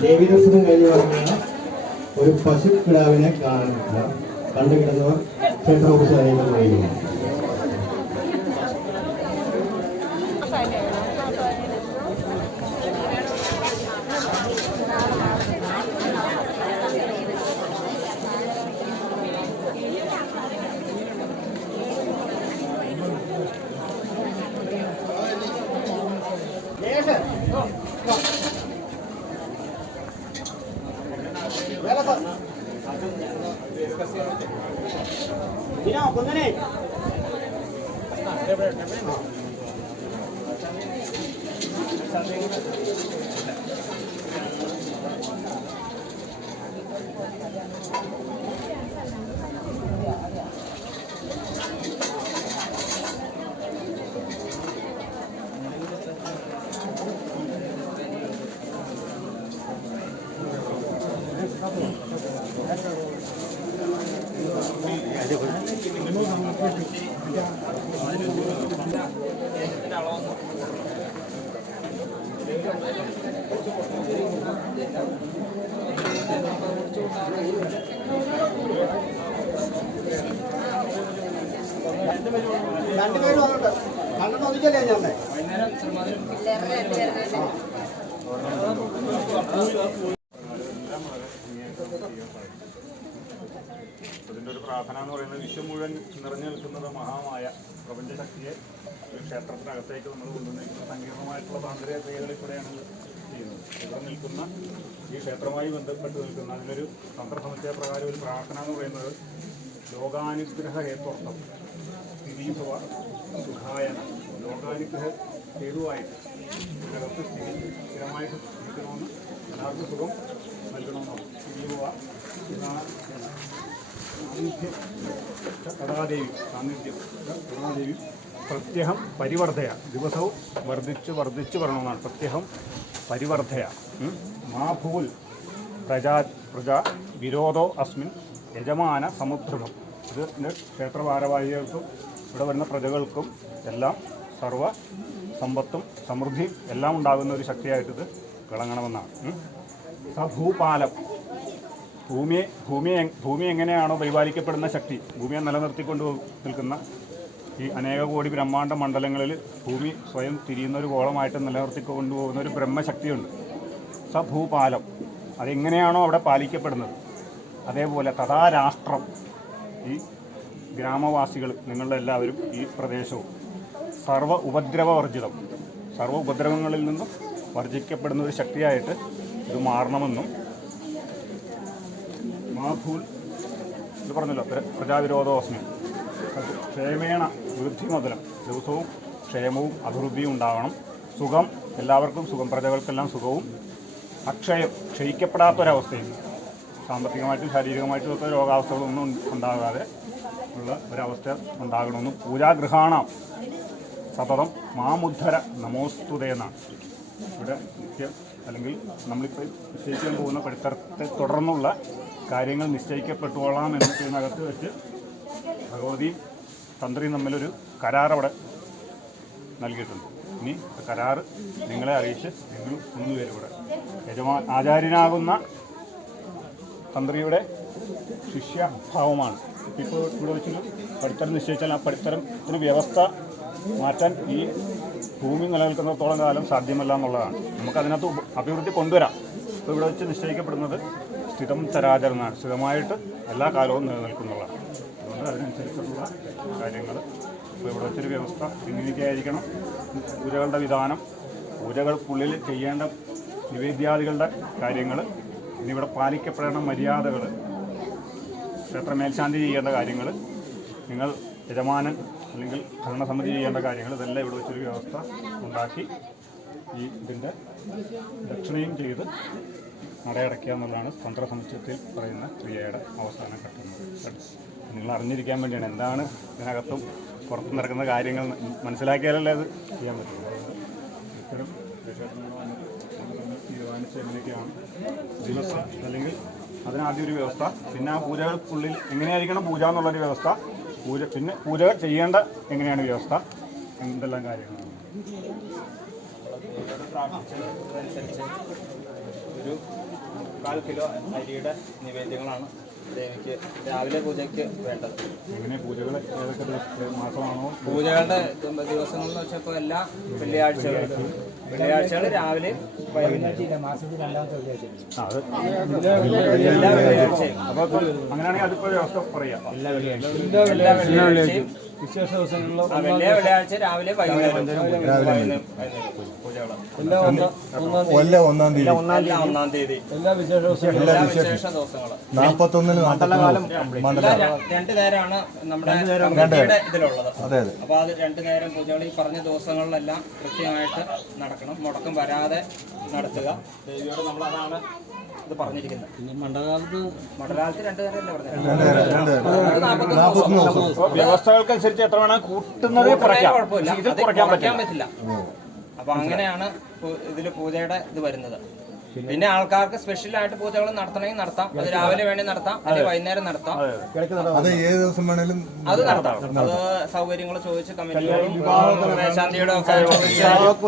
ദേവീദർശനം കഴിഞ്ഞ് പറഞ്ഞാൽ ഒരു പശുക്കിടാവിനെ കാണുക കണ്ടുകിടന്നവർ ക്ഷേത്രോപചാരങ്ങൾ കഴിയുന്നു രണ്ടുപേരും വന്നിട്ട് കണ്ണെന്ന് ഒന്നിച്ചല്ലേ ഞാൻ അതിന്റെ ഒരു പ്രാർത്ഥന എന്ന് പറയുന്നത് വിശ്വം മുഴുവൻ നിറഞ്ഞു നിൽക്കുന്നത് മഹാമായ പ്രപഞ്ചശക്തിയെ ഒരു ക്ഷേത്രത്തിനകത്തേക്ക് നമ്മൾ കൊണ്ടുവന്നിരിക്കുന്ന. സങ്കീർണമായിട്ടുള്ള താന്ത്രിക ക്രിയകളിൽ കൂടെയാണ് ചെയ്യുന്നത്. ഇവിടെ നിൽക്കുന്ന ഈ ക്ഷേത്രവുമായി ബന്ധപ്പെട്ട് നിൽക്കുന്ന അതിനൊരു തന്ത്രസമുച്ചയ പ്രകാരം ഒരു പ്രാർത്ഥന എന്ന് പറയുന്നത് ലോകാനുഗ്രഹ ഹേത്വർത്ഥം സ്ഥിരീഭവ സുഖായന. ലോകാനുഗ്രഹ ഹേതുവായിട്ട് ഇതിനകത്ത് സ്ഥിതി സ്ഥിരമായിട്ട് നിൽക്കണമെന്ന് എല്ലാവർക്കും സുഖം നൽകണമെന്നാണ്. സ്ഥിരീഭവ കഥാദേവി സാന്നിധ്യം. കടകാദേവി പ്രത്യഹം പരിവർദ്ധയ. ദിവസവും വർദ്ധിച്ച് വർദ്ധിച്ച് വരണമെന്നാണ്. പ്രത്യഹം പരിവർദ്ധയ. മാ ഭൂൽ പ്രജാ പ്രജ വിരോധോ അസ്മിൻ യജമാന സമുദ്രകം ഇത് ക്ഷേത്ര ഭാരവാഹികൾക്കും ഇവിടെ വരുന്ന പ്രജകൾക്കും എല്ലാം സർവ സമ്പത്തും സമൃദ്ധിയും എല്ലാം ഉണ്ടാകുന്ന ഒരു ശക്തിയായിട്ട് ഇത് വിളങ്ങണമെന്നാണ് സഭൂപാലം. ഭൂമിയെ ഭൂമിയെ ഭൂമി എങ്ങനെയാണോ പരിപാലിക്കപ്പെടുന്ന ശക്തി ഭൂമിയെ നിലനിർത്തിക്കൊണ്ട് നിൽക്കുന്ന ഈ അനേക കോടി ബ്രഹ്മാണ്ട മണ്ഡലങ്ങളിൽ ഭൂമി സ്വയം തിരിയുന്ന ഒരു ഗോളമായിട്ട് നിലനിർത്തിക്കൊണ്ടു പോകുന്ന ഒരു ബ്രഹ്മശക്തിയുണ്ട്. സഭൂപാലം അതെങ്ങനെയാണോ അവിടെ പാലിക്കപ്പെടുന്നത്. അതേപോലെ തഥാ രാഷ്ട്രം ഈ ഗ്രാമവാസികൾ നിങ്ങളുടെ എല്ലാവരും ഈ പ്രദേശവും. സർവ ഉപദ്രവവർജിതം. സർവ ഉപദ്രവങ്ങളിൽ നിന്നും വർജിക്കപ്പെടുന്ന ഒരു ശക്തിയായിട്ട് ഇത് മാറണമെന്നും മാഭൂൽ ഇത് പറഞ്ഞല്ലോ പ്ര- പ്രജാവിരോധോസ്മി ക്ഷേമേണ വൃദ്ധി മുതലം ദിവസവും ക്ഷേമവും അഭിവൃദ്ധിയും ഉണ്ടാവണം. സുഖം എല്ലാവർക്കും സുഖം പ്രജകൾക്കെല്ലാം സുഖവും. അക്ഷയം ക്ഷയിക്കപ്പെടാത്തൊരവസ്ഥയും സാമ്പത്തികമായിട്ടും ശാരീരികമായിട്ടും ഒക്കെ രോഗാവസ്ഥകളൊന്നും ഉണ്ടാകാതെ ഉള്ള ഒരവസ്ഥ ഉണ്ടാകണമെന്നും. പൂജാഗൃഹാണാം. സതതം മാമുദ്ധര നമോസ്തുതയെന്നാണ് ഇവിടെ നിത്യം അല്ലെങ്കിൽ നമ്മളിപ്പോൾ നിശ്ചയിക്കാൻ പോകുന്ന പഠിത്തത്തെ തുടർന്നുള്ള കാര്യങ്ങൾ നിശ്ചയിക്കപ്പെട്ടുകൊള്ളാം എന്നതിനകത്ത് വെച്ച് ഭഗവതിയും തന്ത്രിയും തമ്മിലൊരു കരാർ അവിടെ നൽകിയിട്ടുണ്ട്. ഇനി കരാർ നിങ്ങളെ അറിയിച്ച് നിങ്ങൾ മൂന്ന് പേരും ഇവിടെ യജമാ ആചാര്യനാകുന്ന തന്ത്രിയുടെ ശിഷ്യഭാവമാണ്. ഇപ്പോൾ ഇവിടെ വെച്ചൊരു പഠിത്തരം നിശ്ചയിച്ചാൽ ആ പഠിത്തരത്തിന് വ്യവസ്ഥ മാറ്റാൻ ഈ ഭൂമി നിലനിൽക്കുന്നിടത്തോളം കാലം സാധ്യമല്ല എന്നുള്ളതാണ്. നമുക്കതിനകത്ത് അഭിവൃദ്ധി കൊണ്ടുവരാം. ഇപ്പോൾ ഇവിടെ വെച്ച് നിശ്ചയിക്കപ്പെടുന്നത് സ്ഥിതം ചരാചരം എന്നാണ് സ്ഥിരമായിട്ട് എല്ലാ കാലവും നിലനിൽക്കുന്നുള്ളതാണ് അതുകൊണ്ട് അതിനനുസരിച്ചുള്ള കാര്യങ്ങൾ ഇപ്പോൾ ഇവിടെ വെച്ചൊരു വ്യവസ്ഥ ഇങ്ങനെയൊക്കെയായിരിക്കണം. പൂജകളുടെ വിധാനം പൂജകൾക്കുള്ളിൽ ചെയ്യേണ്ട നിവേദ്യാദികളുടെ കാര്യങ്ങൾ ഇന്നിവിടെ പാലിക്കപ്പെടേണ്ട മര്യാദകൾ ക്ഷേത്ര മേൽശാന്തി ചെയ്യേണ്ട കാര്യങ്ങൾ നിങ്ങൾ യജമാനൻ അല്ലെങ്കിൽ ഭരണസമിതി ചെയ്യേണ്ട കാര്യങ്ങൾ ഇതെല്ലാം ഇവിടെ വെച്ചൊരു വ്യവസ്ഥ ഉണ്ടാക്കി ഈ ഇതിന്റെ ദക്ഷിണയും ചെയ്ത് നടയടയ്ക്കുക എന്നുള്ളതാണ് തന്ത്രസമുച്ചയത്തിൽ പറയുന്ന ക്രിയയുടെ അവസാന ഘട്ടം. നിങ്ങൾ അറിഞ്ഞിരിക്കാൻ വേണ്ടിയാണ് എന്താണ് ഇതിനകത്തും പുറത്ത് നടക്കുന്ന കാര്യങ്ങൾ മനസ്സിലാക്കിയാലല്ലേ അത് ചെയ്യാൻ പറ്റുള്ളൂ. ദിവസം അല്ലെങ്കിൽ അതിനാദ്യം ഒരു വ്യവസ്ഥ പിന്നെ ആ പൂജകൾക്കുള്ളിൽ എങ്ങനെയായിരിക്കണം പൂജ എന്നുള്ളൊരു വ്യവസ്ഥ പൂജ പിന്നെ പൂജകൾ ചെയ്യേണ്ട എങ്ങനെയാണ് വ്യവസ്ഥ എന്തെല്ലാം കാര്യങ്ങളാണ്? പ്രാർത്ഥിച്ചതനുസരിച്ച് ഒരു കാൽ കിലോ അരിയുടെ നിവേദ്യങ്ങളാണ് ദേവിക്ക് രാവിലെ പൂജയ്ക്ക് വേണ്ടത്. എങ്ങനെ പൂജകൾ ഏതൊക്കെ ദിവസം മാസമാണോ? പൂജകളുടെ ദിവസങ്ങൾ എന്ന് വെച്ചപ്പോൾ എല്ലാ വെള്ളിയാഴ്ചകളും വെള്ളിയാഴ്ചകൾ രാവിലെ വൈകുന്നേരം. ആ അത് എല്ലാ വെള്ളിയാഴ്ചയും. അപ്പോൾ അങ്ങനെയാണെങ്കിൽ അതിപ്പോൾ വ്യവസ്ഥ പറയാം. എല്ലാ വെള്ളിയാഴ്ചയും വിശേഷ ദിവസങ്ങളിലോ വെള്ളിയാഴ്ച രാവിലെ എല്ലാ ഒന്നാം തീയതി. ഒന്നാം തീയതി. എല്ലാ വിശേഷ ദിവസങ്ങളും. നാപ്പത്തൊന്നിന് രണ്ട് നേരമാണ് നമ്മുടെ ഇതിലുള്ളത്. അതെ അതെ. അപ്പോൾ അത് രണ്ട് നേരം പൂജകൾ. ഈ പറഞ്ഞ ദിവസങ്ങളിലെല്ലാം കൃത്യമായിട്ട് നടക്കണം. മുടക്കം വരാതെ നടത്തുക. ദേവിയോട് നമ്മൾ അതാണ് ഇത് പറഞ്ഞിരിക്കുന്നത്. മണ്ഡലകാലത്ത് മണ്ഡലകാലത്ത് രണ്ട് നേരമല്ലേ പറഞ്ഞത്? വ്യവസ്ഥകൾക്കനുസരിച്ച് എത്ര വേണം കൂട്ടുന്നത് കുഴപ്പമില്ല. കുറയ്ക്കാൻ പറ്റില്ല. അപ്പൊ അങ്ങനെയാണ് ഇതിൽ പൂജയുടെ ഇത് വരുന്നത്. പിന്നെ ആൾക്കാർക്ക് സ്പെഷ്യൽ ആയിട്ട് പൂജകൾ നടത്തണമെങ്കിൽ നടത്താം. അത് രാവിലെ വേണ്ടി നടത്താം. അല്ലെങ്കിൽ വൈകുന്നേരം നടത്താം. അത്. ഏത് ദിവസം വേണേലും അത് നടത്താം. അത് സൗകര്യങ്ങൾ ചോദിച്ച് ഒക്കെ ചോദിച്ച്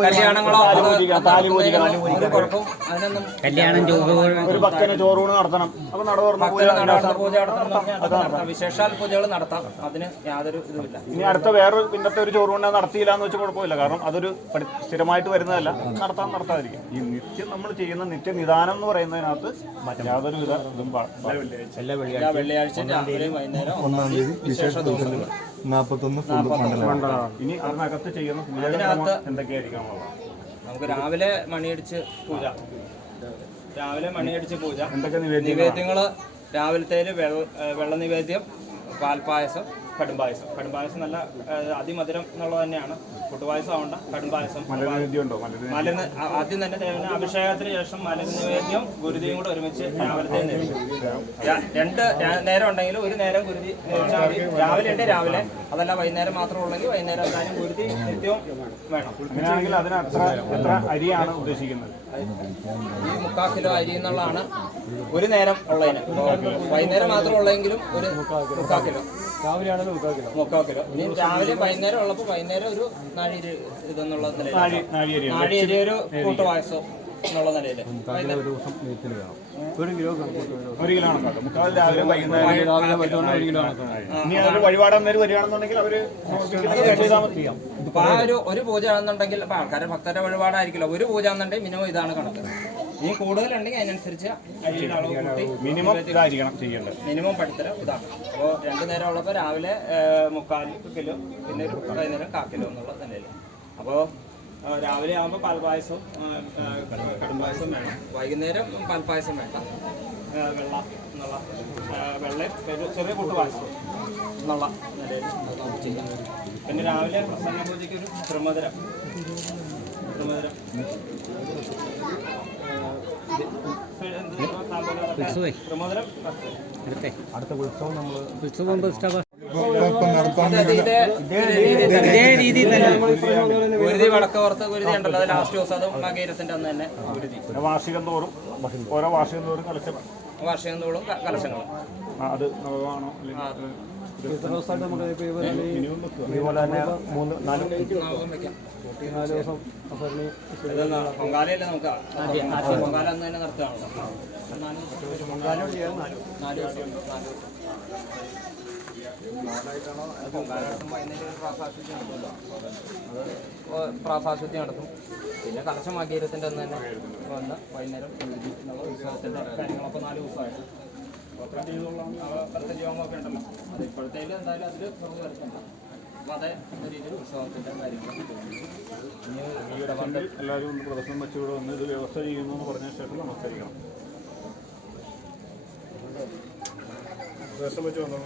കല്യാണങ്ങളോ അതിനൊന്നും കല്യാണം ചോറൂണ് നടത്തണം. പൂജ നടത്തണം വിശേഷാൽ പൂജകൾ നടത്താം. അതിന് യാതൊരു ഇതുമില്ല. ഇനി അടുത്ത വേറെ പിന്നത്തെ ഒരു ചോറൂണ് നടത്തിയില്ല എന്ന് വെച്ചാൽ കുഴപ്പമില്ല. കാരണം അതൊരു സ്ഥിരമായിട്ട് വരുന്നതല്ല. നടത്താൻ നടത്താതിരിക്കും. ഈ നിത്യം നമ്മൾ ചെയ്യുന്ന നിത്യനിദാനം എന്ന് പറയുന്നതിനകത്ത് യാതൊരു വിധ ഇതും. എല്ലാ വെള്ളിയാഴ്ച. ഒന്നാം തീയതി വിശേഷ ദിവസങ്ങൾ. നാപ്പത്തൊന്ന് മണ്ഡലം ഇനി അതിനകത്ത് ചെയ്യുന്ന പൂജ എന്തൊക്കെയായിരിക്കും നമുക്ക് രാവിലെ മണിയടിച്ച് പൂജ. രാവിലെ മണിയടിച്ച് പൂജ. എന്തൊക്കെ നിവേദ്യം നിവേദ്യങ്ങൾ രാവിലത്തേൽ വെള്ള നിവേദ്യം പാൽപ്പായസം കടുംപായസം കടുംപായസം നല്ല അതിമധുരം എന്നുള്ളത് തന്നെയാണ്. കുട്ടുപായസം ആവണ്ട കടുംപായസം പായസം. ഉണ്ടോ മലര് മലന്ന് ആദ്യം തന്നെ ദേവന് അഭിഷേകത്തിന് ശേഷം മലനിവേദ്യം ഗുരുതിയും കൂടെ ഒരുമിച്ച് രാവിലത്തെ രണ്ട് നേരം ഉണ്ടെങ്കിൽ ഒരു നേരം ഗുരുതി രാവിലെ ഉണ്ട് രാവിലെ. അതല്ല വൈകുന്നേരം മാത്രം ഉള്ളെങ്കിൽ വൈകുന്നേരം എന്തായാലും ഗുരുതി നിത്യവും വേണം. അങ്ങനെയാണെങ്കിൽ അതിന് അത്ര എത്ര അരിയാണ് ഉദ്ദേശിക്കുന്നത്? ഈ മുക്കാൽ കിലോ അരി എന്നുള്ളതാണ് ഒരു നേരം ഉള്ളതിന്. വൈകുന്നേരം മാത്രം ഉള്ളെങ്കിലും ഒരു മുക്കാൽ കിലോ. രാവിലെ ആണെങ്കിലും ഉൾക്കാക്കില്ല മുക്കാൽ കിലോ. ഇനി രാവിലെ വൈകുന്നേരം ഉള്ളപ്പോൾ വൈകുന്നേരം ഒരു ഇതെന്നുള്ള നിലയിൽ നാഴി ഒരു കൂട്ടുപായസം എന്നുള്ള നിലയിൽ ഒരു ദിവസം വേണം. ഒരു കിലോ ഒരു കിലോ കണക്കാക്കാം മുക്കാൽ രാവിലെ വൈകുന്നേരം രാവിലെ പറ്റുകൊണ്ട് ഒരു കിലോ കണക്കാണ് ഇനി അതൊരു വഴിപാട് അന്നേരം വരികയാണെന്നുണ്ടെങ്കിൽ അവർ ചെയ്താൽ അപ്പൊ ആ ഒരു ഒരു പൂജ ആണെന്നുണ്ടെങ്കിൽ ആൾക്കാരെ ഭക്തരുടെ വഴിപാടായിരിക്കില്ല. ഒരു പൂജ ആണെന്നുണ്ടെങ്കിൽ മിനിമം ഇതാണ് കണക്ക്. ഇനി കൂടുതലുണ്ടെങ്കിൽ അതിനനുസരിച്ച് അരിയുടെ അളവ് കൂട്ടി മിനിമം ഇതായിരിക്കണം ചെയ്യേണ്ടത്. മിനിമം പഠിത്തരം ഇതാണ്. അപ്പോൾ രണ്ട് നേരം ഉള്ളപ്പോൾ രാവിലെ മുക്കാൽ കിലോ പിന്നെ ഒരു വൈകുന്നേരം കാ കിലോ എന്നുള്ള നിലയിൽ. അപ്പോൾ രാവിലെ ആകുമ്പോൾ പാൽപ്പായസവും കടുംപായസവും വേണം. വൈകുന്നേരം പാൽപ്പായസം വേണ്ട. വെള്ള എന്നുള്ള വെള്ളയും ചെറിയ കൂട്ടുപായസം എന്നുള്ള നിലയിൽ ചെയ്യാം. പിന്നെ രാവിലെ പ്രസന്ന പൂജയ്ക്ക് ഒരു ത്രിമധുരം. ത്രിമധുരം. അടുത്ത ഉത്സവം നമ്മൾ ഇതേ ഇതേ രീതിയിൽ തന്നെ. ഗുരുതി പുറത്ത് ഗുരുതി ഉണ്ടല്ലോ. അത് ലാസ്റ്റ് ദിവസം അത് മകീരത്തിന്റെ അന്ന് തന്നെ ഗുരുതി. പിന്നെ വാർഷികം തോറും ഓരോ വാർഷികം തോറും കളക്ഷൻ വാർഷികം തോറും കലശങ്ങളും. അത് നവമാണോ? ദിവസമായിട്ട് ഇവർ ഇതുപോലെ തന്നെ മൂന്ന് നാല് നാമകം വെക്കാം നാല് ദിവസം ഭരണി ഇതെന്നാ പൊങ്കാലയല്ലേ നമുക്ക് പൊങ്കാല അന്ന് തന്നെ നാല്. നാല് ദിവസം. നടത്തും പിന്നെ കലശം മകീരത്തിന്റെ അന്ന് തന്നെ വന്ന വൈകുന്നേരം ഉത്സവത്തിന്റെ കാര്യങ്ങളൊക്കെ നാല് ദിവസമായിട്ട്. ചെയ്തോളാം ഉണ്ടല്ലോ. അത് എന്തായാലും അതിൽ കുറവ് വരുത്തണ്ട അപ്പോൾ അതേ രീതിയിൽ ഉത്സവത്തിന്റെ കാര്യങ്ങളൊക്കെ പോകുന്നു ഈ ഇടപാട് എല്ലാവരും ഒന്ന് പ്രദർശനം വെച്ച് ഇവിടെ വന്ന് ഇത് വ്യവസ്ഥ ചെയ്യുന്നു എന്ന് പറഞ്ഞ ശേഷം നമസ്കരിക്കണം. പ്രദർശനം വെച്ച് വന്നോ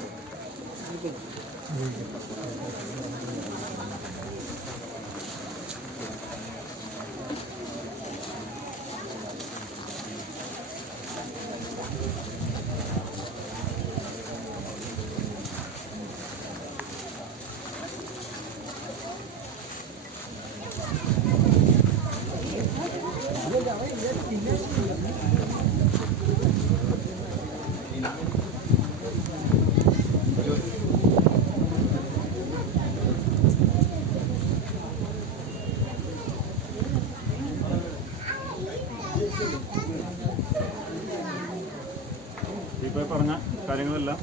ഇപ്പോൾ പറഞ്ഞ കാര്യങ്ങളെല്ലാം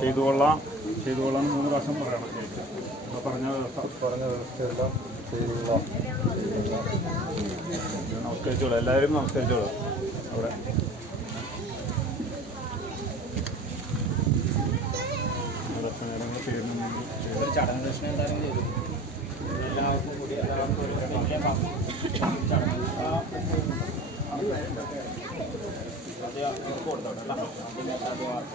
ചെയ്തു കൊള്ളാം ചെയ്തു കൊള്ളാം എന്ന് മൂന്ന് പ്രാവശ്യം പറയണം. ഇപ്പോൾ പറഞ്ഞ വ്യവസ്ഥ പറഞ്ഞ വ്യവസ്ഥയെല്ലാം ചെയ്തുകൊള്ളാം നമസ്കരിച്ചോളൂ എല്ലാവരും നമസ്കരിച്ചോളൂ. അവിടെ. ചടങ്ങ് ദക്ഷിണ എന്തായാലും ചെയ്തു എല്ലാവർക്കും കൂടി എല്ലാവർക്കും ഒരു വലിയ പങ്ക് ചടങ്ങ് അത് അവർക്ക് കൊടുത്തോട്ടെ കേട്ടോ. അതിന് അത് വാർത്ത.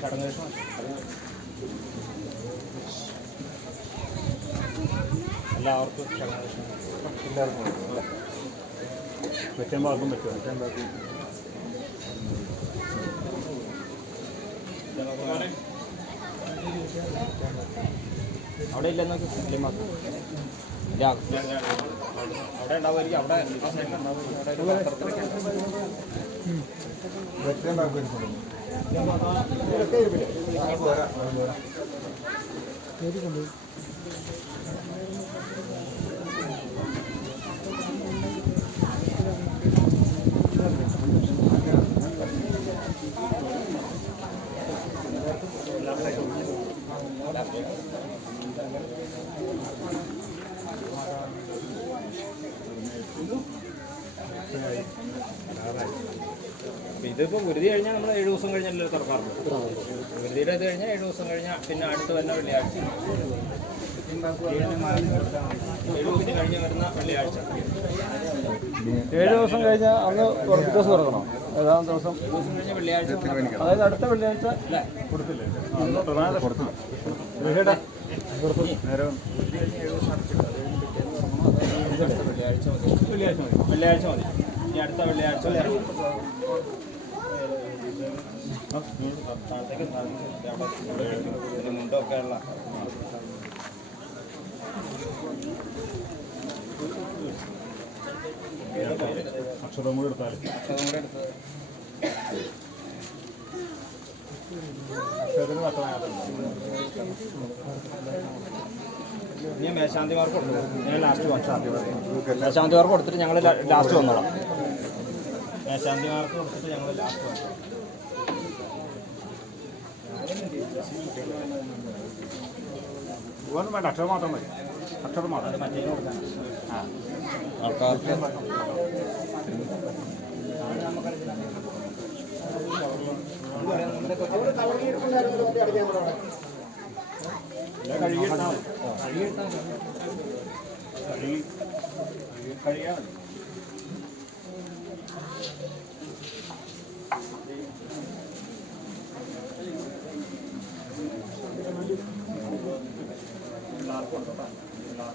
ചടങ്ങ് ദക്ഷിണ എല്ലാവർക്കും ചടങ്ങ് ദക്ഷിണ വെക്കാൻ പാർക്കും പറ്റുമോ വെക്കാൻ പാർക്കും അവിടെ ഇല്ലെന്ന് അവിടെ ഉണ്ടാവുമായിരിക്കും അവിടെ ഉണ്ടാവുമായിരിക്കും അവിടെ ഒരു പത്രത്തിലൊക്കെ വെറ്റേൻ ബാക്ക് അപ്പൊ ഇതിപ്പോ ഗുരുതി കഴിഞ്ഞാൽ നമ്മൾ ഏഴ് ദിവസം കഴിഞ്ഞല്ലേ തുറക്കാറുള്ളൂ ഗുരുതിയുടെ ഇത് കഴിഞ്ഞാൽ ഏഴ് ദിവസം കഴിഞ്ഞാൽ പിന്നെ അടുത്ത് വരുന്ന വെള്ളിയാഴ്ച. ഏഴ് ദിവസം കഴിഞ്ഞ് വരുന്ന വെള്ളിയാഴ്ച ഏഴ് ദിവസം കഴിഞ്ഞാൽ അന്ന് ദിവസം തുറക്കണം. ഏഴാം ദിവസം. വെള്ളിയാഴ്ച അതായത് അടുത്ത വെള്ളിയാഴ്ച കൊടുത്തില്ലേ? വെള്ളിയാഴ്ച മതി. വെള്ളിയാഴ്ച മതി ഇനി അടുത്ത വെള്ളിയാഴ്ച മുണ്ടൊക്കെ അക്ഷരം കൂടി എടുത്താൽ ഇനി മേശാന്തിമാർക്ക് കൊടുത്തു ഞാൻ ലാസ്റ്റ് മേശാന്തിമാർക്ക് കൊടുത്തിട്ട് ഞങ്ങൾ ലാസ്റ്റ് വന്നോളാം മേശാന്തിമാർക്ക് കൊടുത്തിട്ട് ഞങ്ങൾ ലാസ്റ്റ് വന്നു ഒന്നും വേണ്ട അക്ഷരം മാത്രം മതി അക്ഷരം മാത്രം കൊടുക്കാൻ ആൾക്കാർക്ക് കഴിയാൻ മതി വളരെ സഹായകരമായിരുന്നു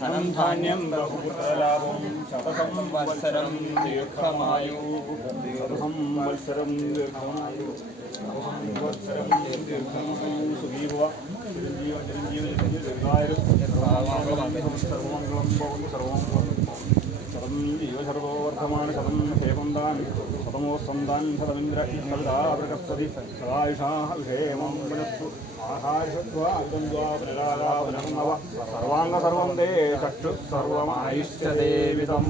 ധനം ധാന്യം ബഹുപുത്രലാഭം ശതസം വത്സരം ദീർഘമായു സംവത്സരം ദീർഘമായു സംവത്സരം ദീർഘമായു സുഖീഭവ ചിരഞ്ജീവ ചിരഞ്ജീവ ചിരഞ്ജീവ సర్వాంగళం సర్వమంగళం భవంతు సర్వమంగళం శతం ఇవ సర్వవర్ధమాన శతం హేమందాన్ శతమోత్సందాన్ శతమింద్ర సవితావృకస్పతి సదాయుషా విషేమం మనస్సు ఆహారిషద్వాగంద్వానవ సర్వాంగ సర్వం దే చక్షుః సర్వమాయిష్యతే విదం.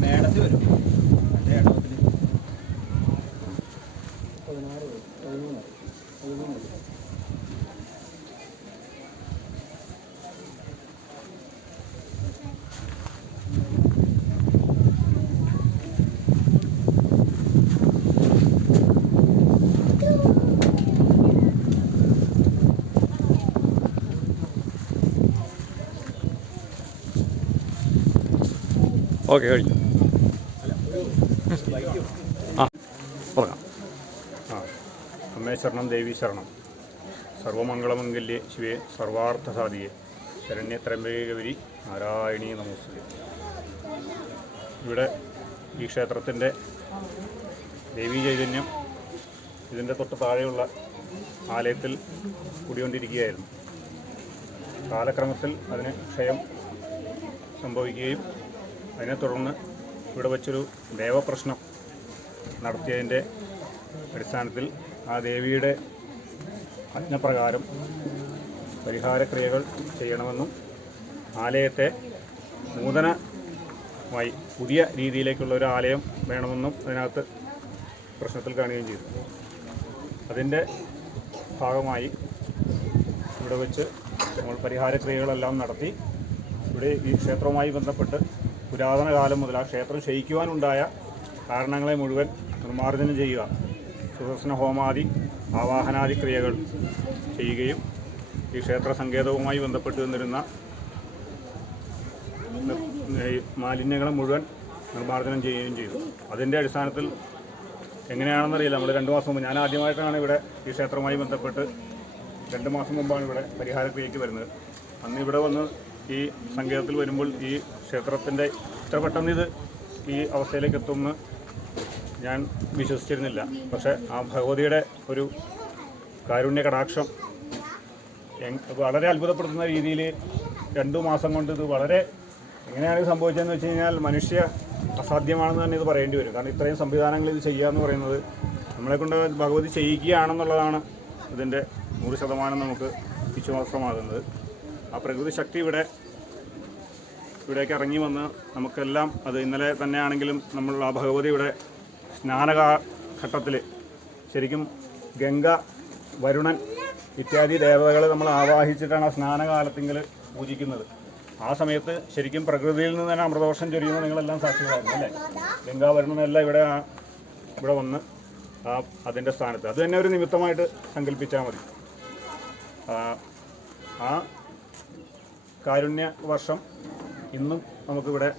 മേടത്തിൽ വരും. ഓക്കെ കഴിഞ്ഞു ആ പറയാം ആ അമ്മേ ശരണം ദേവി ശരണം സർവമംഗളമംഗല്യ ശിവേ സർവാർത്ഥ സാധിയെ ശരണ്യ ത്രംബകേ ഗൗരി നാരായണീ നമോസ്തുതേ. ഇവിടെ ഈ ക്ഷേത്രത്തിന്റെ ദേവീ ചൈതന്യം ഇതിന്റെ തൊട്ട് താഴെയുള്ള ആലയത്തിൽ കൂടിക്കൊണ്ടിരിക്കുകയായിരുന്നു. കാലക്രമത്തിൽ അതിന് ക്ഷയം സംഭവിക്കുകയും അതിനെ തുടർന്ന് ഇവിടെ വെച്ചൊരു ദേവപ്രശ്നം നടത്തിയതിന്റെ അടിസ്ഥാനത്തിൽ ആ ദേവിയുടെ അജ്ഞപ്രകാരം പരിഹാരക്രിയകൾ ചെയ്യണമെന്നും ആലയത്തെ നൂതനമായി പുതിയ രീതിയിലേക്കുള്ള ഒരു ആലയം വേണമെന്നും അതിനകത്ത് പ്രശ്നത്തിൽ കാണുകയും ചെയ്തു. അതിന്റെ ഭാഗമായി ഇവിടെ വെച്ച് നമ്മൾ പരിഹാരക്രിയകളെല്ലാം നടത്തി ഇവിടെ ഈ ക്ഷേത്രവുമായി ബന്ധപ്പെട്ട് പുരാതന കാലം മുതൽ ആ ക്ഷേത്രം ക്ഷയിക്കുവാനുണ്ടായ കാരണങ്ങളെ മുഴുവൻ നിർമ്മാർജനം ചെയ്യുക. സുദർശന ഹോമാദി ആവാഹനാദി ക്രിയകൾ ചെയ്യുകയും ഈ ക്ഷേത്ര സങ്കേതവുമായി ബന്ധപ്പെട്ട് നിന്നിരുന്ന മാലിന്യങ്ങളെ മുഴുവൻ നിർമ്മാർജനം ചെയ്യുകയും ചെയ്തു. അതിന്റെ അടിസ്ഥാനത്തിൽ എങ്ങനെയാണെന്നറിയില്ല. നമ്മൾ രണ്ട് മാസം മുമ്പ് ഞാൻ ആദ്യമായിട്ടാണ് ഇവിടെ ഈ ക്ഷേത്രവുമായി ബന്ധപ്പെട്ട് രണ്ട് മാസം മുമ്പാണ് ഇവിടെ പരിഹാരക്രിയയ്ക്ക് വരുന്നത്. അന്ന് ഇവിടെ വന്ന് ഈ സങ്കേതത്തിൽ വരുമ്പോൾ ഈ ക്ഷേത്രത്തിന്റെ ഇത്ര പെട്ടെന്ന് ഇത് ഈ അവസ്ഥയിലേക്ക് എത്തുമെന്ന് ഞാൻ വിശ്വസിച്ചിരുന്നില്ല. പക്ഷേ ആ ഭഗവതിയുടെ ഒരു കാരുണ്യ കടാക്ഷം വളരെ അത്ഭുതപ്പെടുത്തുന്ന രീതിയിൽ രണ്ടു മാസം കൊണ്ട് ഇത് വളരെ എങ്ങനെയാണ് സംഭവിച്ചതെന്ന് വെച്ച് കഴിഞ്ഞാൽ മനുഷ്യ അസാധ്യമാണെന്ന് തന്നെ ഇത് പറയേണ്ടി വരും. കാരണം ഇത്രയും സംവിധാനങ്ങൾ ഇത് ചെയ്യുക എന്ന് പറയുന്നത് നമ്മളെ കൊണ്ട് ഭഗവതി ചെയ്യിക്കുകയാണെന്നുള്ളതാണ് ഇതിന്റെ നൂറ് ശതമാനം നമുക്ക് വിശ്വാസമാകുന്നത്. ആ പ്രകൃതി ശക്തി ഇവിടെ ഇവിടേക്ക് ഇറങ്ങി വന്ന് നമുക്കെല്ലാം അത് ഇന്നലെ തന്നെയാണെങ്കിലും നമ്മൾ ആ ഭഗവതിയുടെ സ്നാനകാ ഘട്ടത്തിൽ ശരിക്കും ഗംഗ വരുണൻ ഇത്യാദി ദേവതകളെ നമ്മൾ ആവാഹിച്ചിട്ടാണ് ആ സ്നാനകാലത്തിങ്കിൽ പൂജിക്കുന്നത്. ആ സമയത്ത് ശരിക്കും പ്രകൃതിയിൽ നിന്ന് തന്നെ അമൃതവർഷം ചൊരിയുന്ന നിങ്ങളെല്ലാം സാക്ഷികളായിരുന്നു അല്ലേ? ഗംഗാ വരുണനെല്ലാം ഇവിടെ ഇവിടെ വന്ന് ആ അതിന്റെ സ്ഥാനത്ത്. അത് തന്നെ ഒരു നിമിത്തമായിട്ട് സങ്കല്പിച്ചാൽ മതി. ആ കാരുണ്യ വർഷം ഇന്നും നമുക്കിവിടെ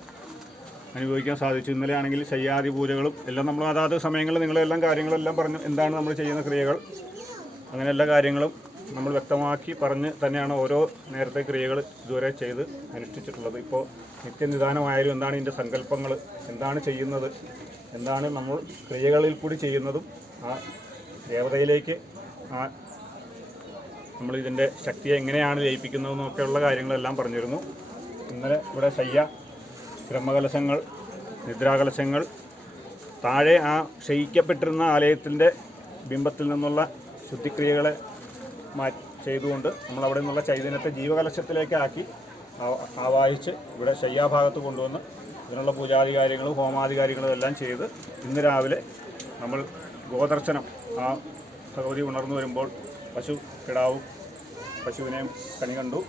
അനുഭവിക്കാൻ സാധിച്ചു. ഇന്നലെ ആണെങ്കിൽ ശയ്യാദി പൂജകളും എല്ലാം നമ്മൾ അതാത് സമയങ്ങളിൽ നിങ്ങളെല്ലാം കാര്യങ്ങളെല്ലാം പറഞ്ഞു എന്താണ് നമ്മൾ ചെയ്യുന്ന ക്രിയകൾ. അങ്ങനെ എല്ലാ കാര്യങ്ങളും നമ്മൾ വ്യക്തമാക്കി പറഞ്ഞ് തന്നെയാണ് ഓരോ നേരത്തെ ക്രിയകൾ ഇതുവരെ ചെയ്ത് അനുഷ്ഠിച്ചിട്ടുള്ളത്. ഇപ്പോൾ നിത്യനിദാനമായാലും എന്താണ് ഇതിന്റെ സങ്കല്പങ്ങൾ എന്താണ് ചെയ്യുന്നത് എന്താണ് നമ്മൾ ക്രിയകളിൽ കൂടി ചെയ്യുന്നതും ആ ദേവതയിലേക്ക് ആ നമ്മൾ ഇതിന്റെ ശക്തിയെ എങ്ങനെയാണ് ലയിപ്പിക്കുന്നതെന്നൊക്കെയുള്ള കാര്യങ്ങളെല്ലാം പറഞ്ഞിരുന്നു. ഇന്നലെ ഇവിടെ ശയ്യ ബ്രഹ്മകലശങ്ങൾ നിദ്രാകലശങ്ങൾ താഴെ ആ ക്ഷയിക്കപ്പെട്ടിരുന്ന ആലയത്തിന്റെ ബിംബത്തിൽ നിന്നുള്ള ശുദ്ധിക്രിയകളെ മാ ചെയ്തുകൊണ്ട് നമ്മൾ അവിടെ നിന്നുള്ള ചൈതന്യത്തെ ജീവകലശത്തിലേക്കാക്കി ആവാഹിച്ച് ഇവിടെ ശയ്യാഭാഗത്ത് കൊണ്ടുവന്ന് ഇതിനുള്ള പൂജാധികാരികളും ഹോമാധികാരികളും എല്ലാം ചെയ്ത് ഇന്ന് രാവിലെ നമ്മൾ ഗോദർശനം ആ ഭഗവതി ഉണർന്നു വരുമ്പോൾ പശു കിടാവും പശുവിനെയും കണി കണ്ടു.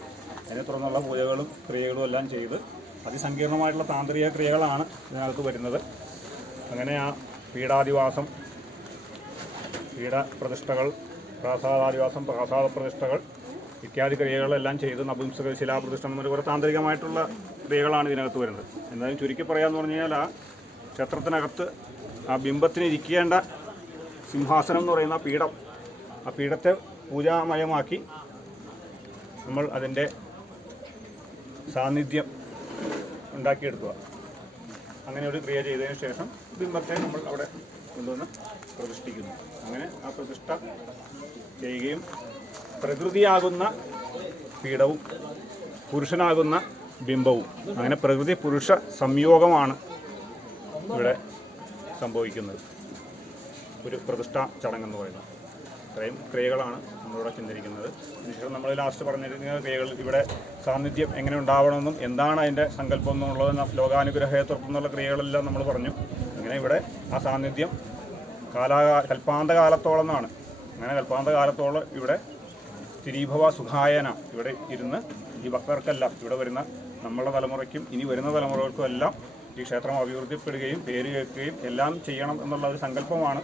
അതിനെ തുടർന്നുള്ള പൂജകളും ക്രിയകളും എല്ലാം ചെയ്ത് അതിസങ്കീർണമായിട്ടുള്ള താന്ത്രിക ക്രിയകളാണ് ഇതിനകത്ത് വരുന്നത്. അങ്ങനെ ആ പീഠാധിവാസം പീഠ പ്രതിഷ്ഠകൾ പ്രാസാദാധിവാസം പ്രാസാദ പ്രതിഷ്ഠകൾ ഇത്യാദി ക്രിയകളെല്ലാം ചെയ്ത് നപുംസക ശിലാപ്രതിഷ്ഠ എന്നൊരു കുറേ താന്ത്രികമായിട്ടുള്ള ക്രിയകളാണ് ഇതിനകത്ത് വരുന്നത്. എന്നാലും ചുരുക്കി പറയാമെന്ന് പറഞ്ഞു കഴിഞ്ഞാൽ ആ ക്ഷേത്രത്തിനകത്ത് ആ ബിംബത്തിന് ഇരിക്കേണ്ട സിംഹാസനം എന്ന് പറയുന്ന പീഠം ആ പീഠത്തെ പൂജാമയമാക്കി നമ്മൾ അതിന്റെ സാന്നിധ്യം ഉണ്ടാക്കിയെടുക്കുക. അങ്ങനെ ഒരു ക്രിയ ചെയ്തതിന് ശേഷം ബിംബത്തെ നമ്മൾ അവിടെ കൊണ്ടുവന്ന് പ്രതിഷ്ഠിക്കുന്നു. അങ്ങനെ ആ പ്രതിഷ്ഠ ചെയ്യുകയും പ്രകൃതിയാകുന്ന പീഠവും പുരുഷനാകുന്ന ബിംബവും അങ്ങനെ പ്രകൃതി പുരുഷ സംയോഗമാണ് ഇവിടെ സംഭവിക്കുന്നത്. ഒരു പ്രതിഷ്ഠ ചടങ്ങെന്ന് പറയുന്നത്. ഇത്രയും ക്രിയകളാണ് നമ്മളിവിടെ ചിന്തിരിക്കുന്നത് അതിനുശേഷം നമ്മൾ ലാസ്റ്റ് പറഞ്ഞിരിക്കുന്ന ക്രിയകൾ ഇവിടെ സാന്നിധ്യം എങ്ങനെ ഉണ്ടാവണമെന്നും എന്താണ് അതിന്റെ സങ്കല്പം എന്നുള്ളത് ന- ലോകാനുഗ്രഹത്തെ ക്രിയകളെല്ലാം നമ്മൾ പറഞ്ഞു. അങ്ങനെ ഇവിടെ ആ സാന്നിധ്യം കാലാ കൽപ്പാന്ത കാലത്തോളം എന്നാണ് അങ്ങനെ കൽപ്പാന്ത കാലത്തോളം ഇവിടെ തിരീഭവ സുഖായന ഇവിടെ ഇരുന്ന് ഈ ഭക്തർക്കെല്ലാം ഇവിടെ വരുന്ന നമ്മളുടെ തലമുറയ്ക്കും ഇനി വരുന്ന തലമുറകൾക്കും എല്ലാം ഈ ക്ഷേത്രം അഭിവൃദ്ധിപ്പെടുകയും പേര് കേൾക്കുകയും എല്ലാം ചെയ്യണം എന്നുള്ള ഒരു സങ്കല്പമാണ്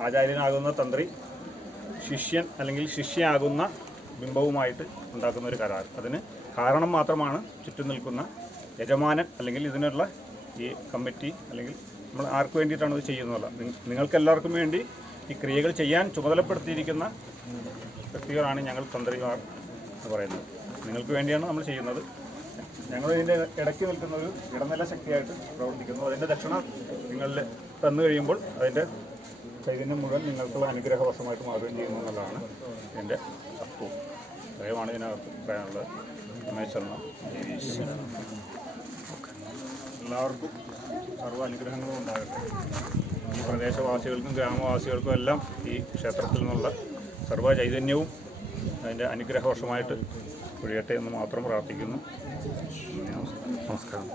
ആചാര്യനാകുന്ന തന്ത്രി ശിഷ്യൻ അല്ലെങ്കിൽ ശിഷ്യയാകുന്ന ബിംബവുമായിട്ട് ഉണ്ടാക്കുന്ന ഒരു കരാർ. അതിന് കാരണം മാത്രമാണ് ചുറ്റും നിൽക്കുന്ന യജമാനൻ അല്ലെങ്കിൽ ഇതിനുള്ള ഈ കമ്മിറ്റി അല്ലെങ്കിൽ നമ്മൾ ആർക്ക് വേണ്ടിയിട്ടാണ് ഇത് ചെയ്യുന്നതല്ല നിങ്ങൾക്ക് എല്ലാവർക്കും വേണ്ടി ഈ ക്രിയകൾ ചെയ്യാൻ ചുമതലപ്പെടുത്തിയിരിക്കുന്ന വ്യക്തികളാണ് ഞങ്ങൾ തന്ത്രിമാർ എന്ന് പറയുന്നത്. നിങ്ങൾക്ക് വേണ്ടിയാണ് നമ്മൾ ചെയ്യുന്നത്. ഞങ്ങൾ ഇതിന്റെ ഇടയ്ക്ക് നിൽക്കുന്ന ഒരു ഇടനില ശക്തിയായിട്ട് പ്രവർത്തിക്കുന്നു. അതിന്റെ ദക്ഷിണ നിങ്ങളിൽ തന്നു കഴിയുമ്പോൾ അതിന്റെ ചൈതന്യം മുഴുവൻ നിങ്ങൾക്കുള്ള അനുഗ്രഹവശമായിട്ട് മാറുകയും ചെയ്യുന്നു എന്നുള്ളതാണ് എന്റെ തത്വം ദയവാണ് ഇതിനകത്ത് പറയാനുള്ളത്. രമേശ്വരണം എല്ലാവർക്കും സർവ അനുഗ്രഹങ്ങളും ഉണ്ടാകട്ടെ. ഈ പ്രദേശവാസികൾക്കും ഗ്രാമവാസികൾക്കും എല്ലാം ഈ ക്ഷേത്രത്തിൽ നിന്നുള്ള സർവ ചൈതന്യവും അതിന്റെ അനുഗ്രഹവശമായിട്ട് ഒഴിയട്ടെ എന്ന് മാത്രം പ്രാർത്ഥിക്കുന്നു. നമസ്കാരം.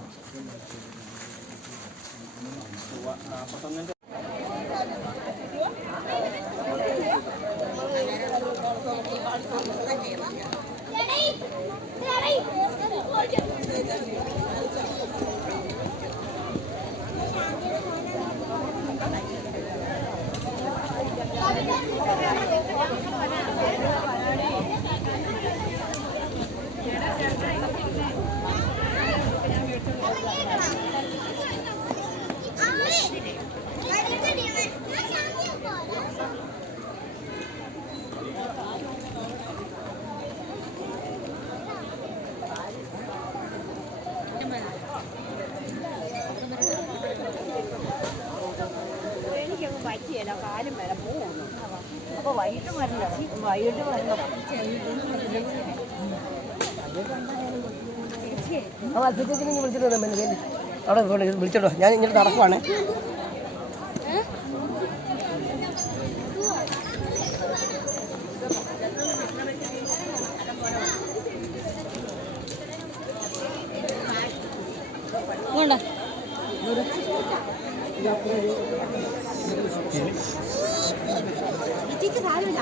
വൈകിട്ട് വരണം ആ മത്സരത്തിന് നീ വിളിച്ചിട്ട് വേണ്ടി അവിടെ വിളിച്ചോട്ടോ. ഞാൻ ഇങ്ങനെ നടക്കുവാണ്. ചേച്ചിക്ക് സാരമില്ല.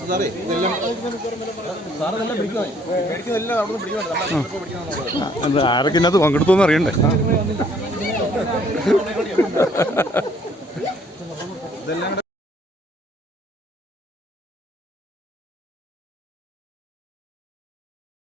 സാറേ ഇതെല്ലാം സാറ് ഇതെല്ലാം പിടിക്കുന്നോ മേടിക്കുന്നതെല്ലാം അവിടെ നിന്ന് പിടിക്കുന്നുണ്ട് നമ്മൾ പിടിക്കുന്നു ആരൊക്കെ ഇതിനകത്ത് പങ്കെടുത്തു എന്ന് അറിയണ്ടേ?